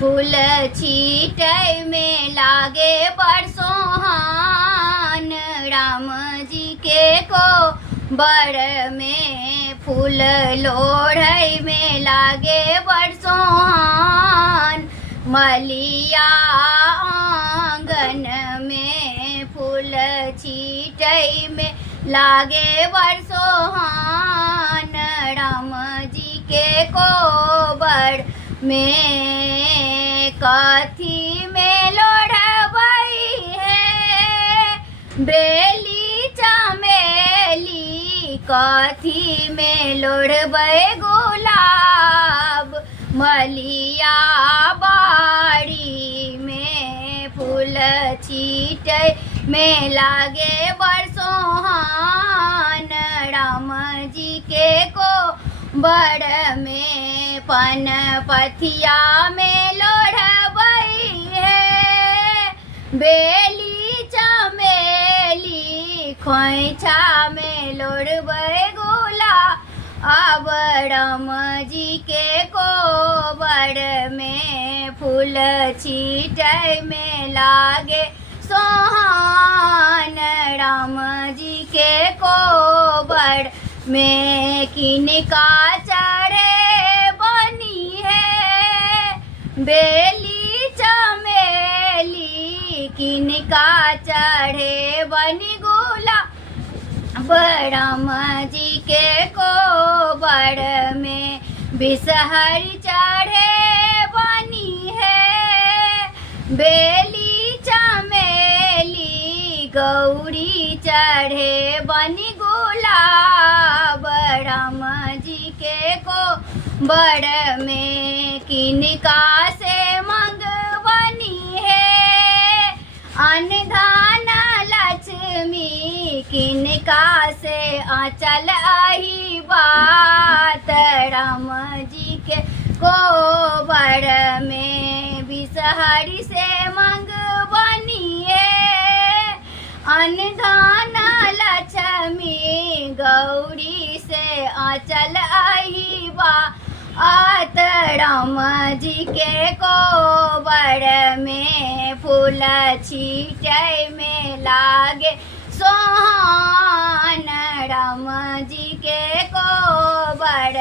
फूल छीटै में लागे बड़ सोहान। राम जी के को बड़ में फूल लोढ़ै में लागे बड़ सोहान। मलिया आंगन में फूल छीटै में लागे बड़ सोहान। राम जी के को बड़ में कथी में लोढ़बै है बेली चमेली। कथी में लोढ़बै गुलाब। मलिया बाड़ी में फूल छीटै में लागे बड़ सोहान। राम जी के को बड़ में पन पथिया में लोढ़बै है बेली चमेली। खोइछा में लोढ़बै गुलाब। अब राम जी के को बड़ में फूल छीटै में लागे सोहान। राम जी के को बड़ में किनका चढ़े बनी है बेली चमेली। किनका चढ़े बनी गुलाब। राम जी के को बड़ में बिसहरी चढ़े बनी है बेली चमेली। गौरी चढ़े बनी गुलाब। राम जी के को बड़ में किनका से मंगवनी है अनधान लक्ष्मी। किनका से आंचल आही बात। राम जी के को बड़ में बिसहरी से मंगवनी है अनधान लक्ष्मी। गौरी से आंचल आही बात। राम जी के को बड़ में फूल छीटै में लागे सोहान। राम जी के को बड़